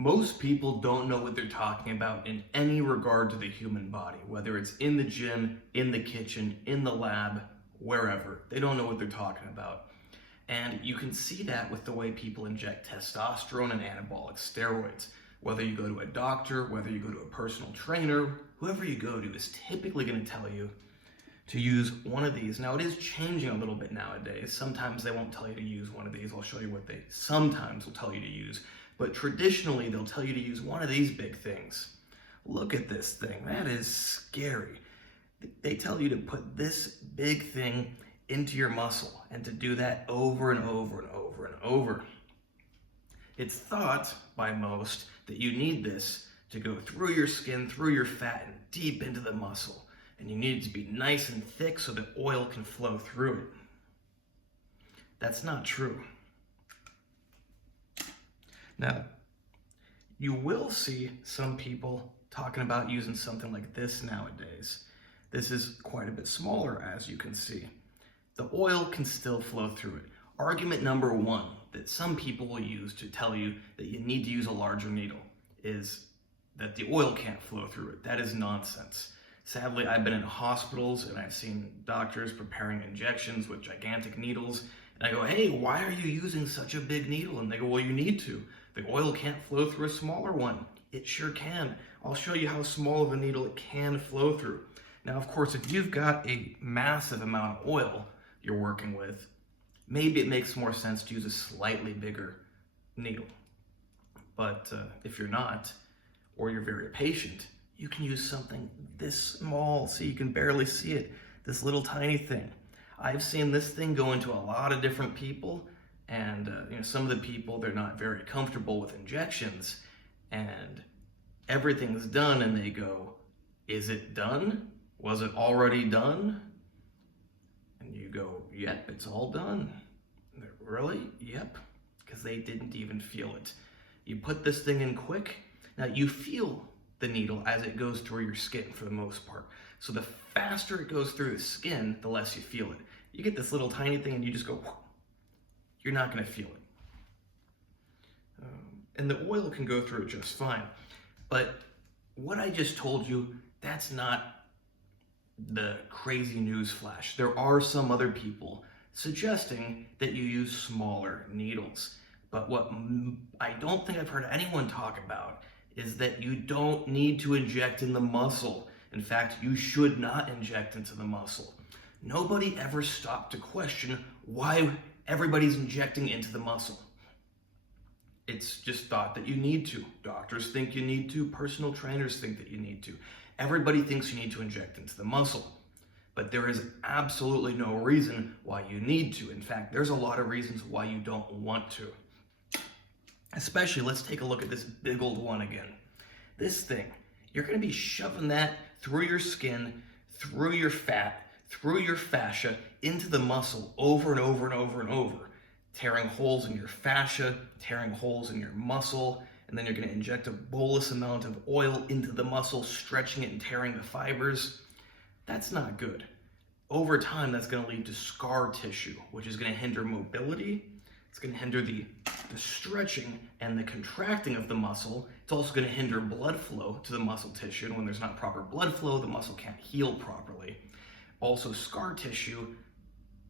Most people don't know what they're talking about in any regard to the human body, whether it's in the gym, in the kitchen, in the lab, wherever. They don't know what they're talking about. And you can see that with the way people inject testosterone and anabolic steroids. Whether you go to a doctor, whether you go to a personal trainer, whoever you go to is typically going to tell you to use one of these. Now, it is changing a little bit nowadays. Sometimes they won't tell you to use one of these. I'll show you what they sometimes will tell you to use. But traditionally, they'll tell you to use one of these big things. Look at this thing. That is scary. They tell you to put this big thing into your muscle and to do that over and over and over and over. It's thought by most that you need this to go through your skin, through your fat, and deep into the muscle. And you need it to be nice and thick so that oil can flow through it. That's not true. Now, you will see some people talking about using something like this nowadays. This is quite a bit smaller, as you can see. The oil can still flow through it. Argument number one that some people will use to tell you that you need to use a larger needle is that the oil can't flow through it. That is nonsense. Sadly, I've been in hospitals and I've seen doctors preparing injections with gigantic needles. And I go, hey, why are you using such a big needle? And they go, well, you need to. The oil can't flow through a smaller one. It sure can. I'll show you how small of a needle it can flow through. Now, of course, if you've got a massive amount of oil you're working with, maybe it makes more sense to use a slightly bigger needle. But if you're not, or you're very patient, you can use something this small, so you can barely see it, this little tiny thing. I've seen this thing go into a lot of different people, and some of the people, they're not very comfortable with injections, and everything's done, and they go, is it done? Was it already done? And you go, yep, it's all done. And they're, really? Yep, because they didn't even feel it. You put this thing in quick. Now you feel the needle as it goes through your skin for the most part. So the faster it goes through the skin, the less you feel it. You get this little tiny thing and you just go, you're not going to feel it. And the oil can go through it just fine. But what I just told you, that's not the crazy news flash. There are some other people suggesting that you use smaller needles. But what I don't think I've heard anyone talk about is that you don't need to inject in the muscle. In fact, you should not inject into the muscle. Nobody ever stopped to question why everybody's injecting into the muscle. It's just thought that you need to. Doctors think you need to. Personal trainers think that you need to. Everybody thinks you need to inject into the muscle. But there is absolutely no reason why you need to. In fact, there's a lot of reasons why you don't want to. Especially, let's take a look at this big old one again. This thing, you're going to be shoving that through your skin, through your fat, through your fascia, into the muscle over and over and over and over, tearing holes in your fascia, tearing holes in your muscle, and then you're going to inject a bolus amount of oil into the muscle, stretching it and tearing the fibers. That's not good. Over time, that's going to lead to scar tissue, which is going to hinder mobility. It's going to hinder the stretching and the contracting of the muscle. It's also going to hinder blood flow to the muscle tissue. And when there's not proper blood flow, the muscle can't heal properly. Also, scar tissue,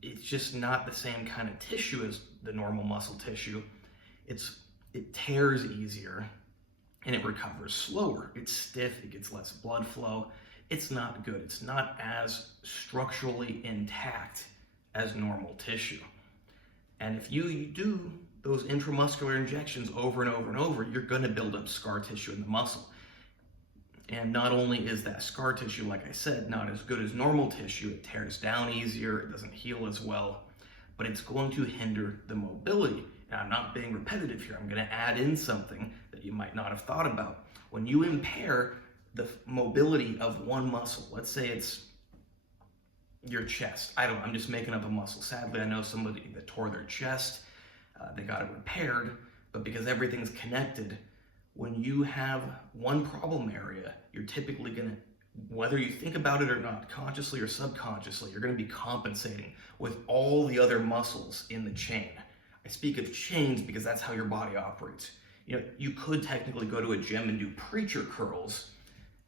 it's just not the same kind of tissue as the normal muscle tissue. It tears easier and it recovers slower. It's stiff, it gets less blood flow. It's not good. It's not as structurally intact as normal tissue. And if you do those intramuscular injections over and over and over, you're going to build up scar tissue in the muscle. And not only is that scar tissue, like I said, not as good as normal tissue, it tears down easier, it doesn't heal as well, but it's going to hinder the mobility. And I'm not being repetitive here. I'm going to add in something that you might not have thought about. When you impair the mobility of one muscle, let's say it's your chest. I'm just making up a muscle. Sadly, I know somebody that tore their chest. They got it repaired, but because everything's connected, when you have one problem area, you're typically going to, whether you think about it or not, consciously or subconsciously, you're going to be compensating with all the other muscles in the chain. I speak of chains because that's how your body operates. You could technically go to a gym and do preacher curls,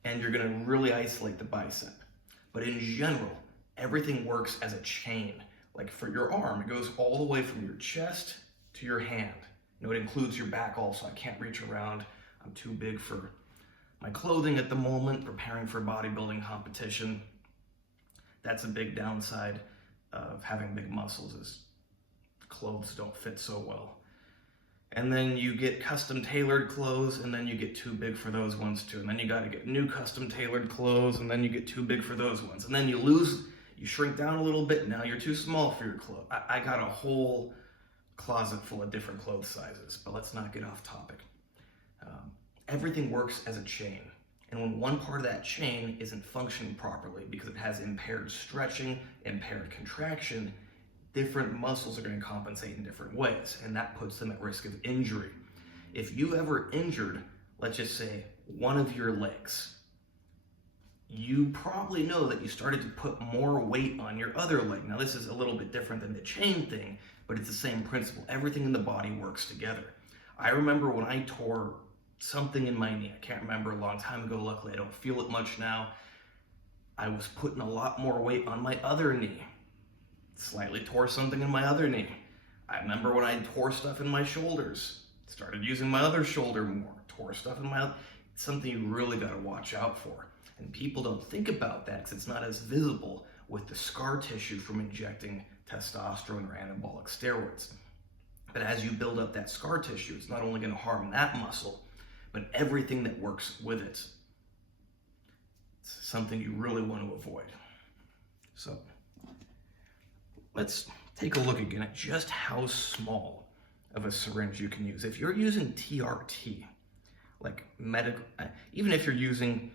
and you're going to really isolate the bicep. But in general, everything works as a chain. Like for your arm, it goes all the way from your chest to your hand. It includes your back also. I can't reach around. I'm too big for my clothing at the moment, preparing for bodybuilding competition. That's a big downside of having big muscles, is clothes don't fit so well. And then you get custom tailored clothes, and then you get too big for those ones too. And then you got to get new custom tailored clothes, and then you get too big for those ones. And then you shrink down a little bit. Now you're too small for your clothes. I got a whole closet full of different clothes sizes, but let's not get off topic. Everything works as a chain. And when one part of that chain isn't functioning properly because it has impaired stretching, impaired contraction, different muscles are going to compensate in different ways, and that puts them at risk of injury. If you ever injured, let's just say, one of your legs, you probably know that you started to put more weight on your other leg. Now, this is a little bit different than the chain thing, but it's the same principle. Everything in the body works together. I remember when I tore something in my knee. I can't remember, a long time ago. Luckily, I don't feel it much now. I was putting a lot more weight on my other knee. Slightly tore something in my other knee. I remember when I tore stuff in my shoulders. Started using my other shoulder more. Tore stuff in my other. It's something you really got to watch out for. And people don't think about that because it's not as visible with the scar tissue from injecting testosterone or anabolic steroids. But as you build up that scar tissue, it's not only going to harm that muscle, but everything that works with it. It's something you really want to avoid. So let's take a look again at just how small of a syringe you can use. If you're using TRT, like even if you're using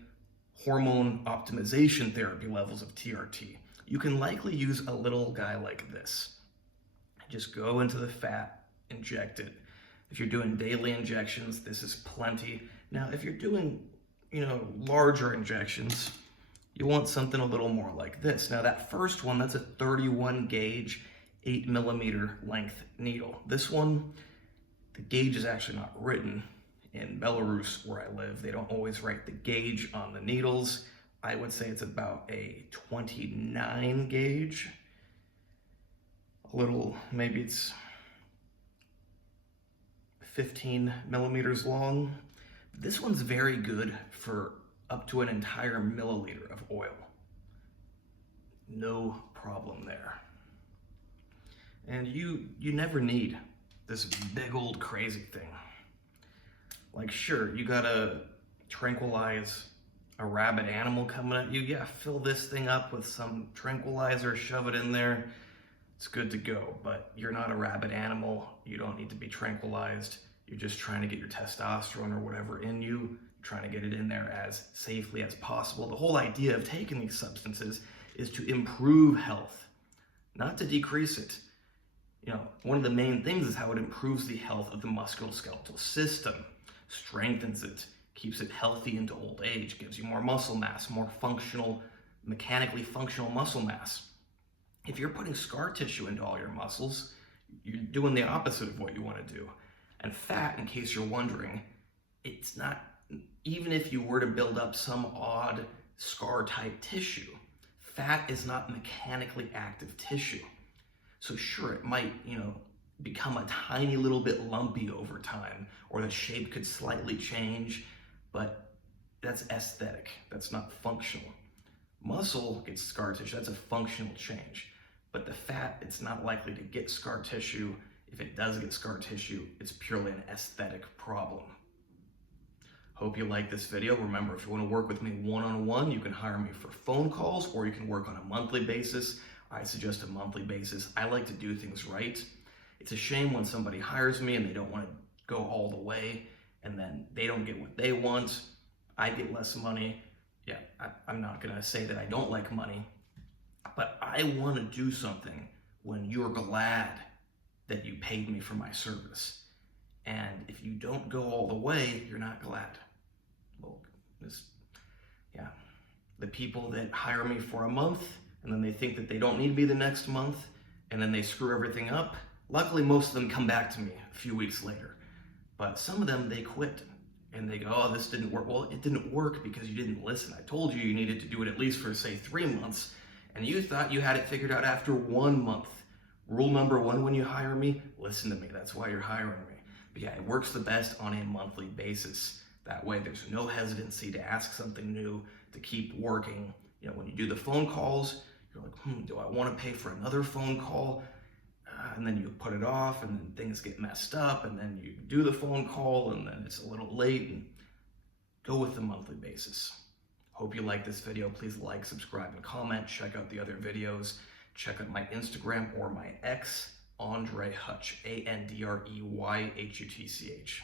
hormone optimization therapy levels of TRT, you can likely use a little guy like this. Just go into the fat, inject it. If you're doing daily injections, this is plenty. Now, if you're doing, larger injections, you want something a little more like this. Now, that first one, that's a 31 gauge, 8 millimeter length needle. This one, the gauge is actually not written. In Belarus, where I live, they don't always write the gauge on the needles. I would say it's about a 29 gauge. Maybe it's 15 millimeters long. This one's very good for up to an entire milliliter of oil. No problem there. And you never need this big old crazy thing. Like, sure, you gotta tranquilize a rabid animal coming at you. Yeah, fill this thing up with some tranquilizer, shove it in there. It's good to go, but you're not a rabid animal. You don't need to be tranquilized. You're just trying to get your testosterone or whatever in you, trying to get it in there as safely as possible. The whole idea of taking these substances is to improve health, not to decrease it. One of the main things is how it improves the health of the musculoskeletal system, strengthens it, keeps it healthy into old age, gives you more muscle mass, more functional, mechanically functional muscle mass. If you're putting scar tissue into all your muscles, you're doing the opposite of what you want to do. And fat, in case you're wondering, it's not, even if you were to build up some odd scar type tissue, fat is not mechanically active tissue. So sure, it might, become a tiny little bit lumpy over time, or the shape could slightly change, but that's aesthetic, that's not functional. Muscle gets scar tissue, that's a functional change. But the fat, it's not likely to get scar tissue. If it does get scar tissue, it's purely an aesthetic problem. Hope you like this video. Remember, if you want to work with me one-on-one, you can hire me for phone calls, or you can work on a monthly basis. I suggest a monthly basis. I like to do things right. It's a shame when somebody hires me and they don't want to go all the way, and then they don't get what they want. I get less money. Yeah, I'm not going to say that I don't like money, but I want to do something when you're glad that you paid me for my service. And if you don't go all the way, you're not glad. Well, the people that hire me for a month, and then they think that they don't need me the next month, and then they screw everything up. Luckily, most of them come back to me a few weeks later. But some of them, they quit and they go, oh, this didn't work. Well, it didn't work because you didn't listen. I told you you needed to do it at least for, say, 3 months, and you thought you had it figured out after 1 month. Rule number 1 when you hire me, listen to me. That's why you're hiring me. But yeah, it works the best on a monthly basis. That way there's no hesitancy to ask something new, to keep working. You know, when you do the phone calls, you're like, do I want to pay for another phone call? And then you put it off, and then things get messed up, and then you do the phone call, and then it's a little late, and go with the monthly basis. Hope you like this video. Please like, subscribe, and comment. Check out the other videos. Check out my Instagram or my X, AndreyHutch, AndreyHutch.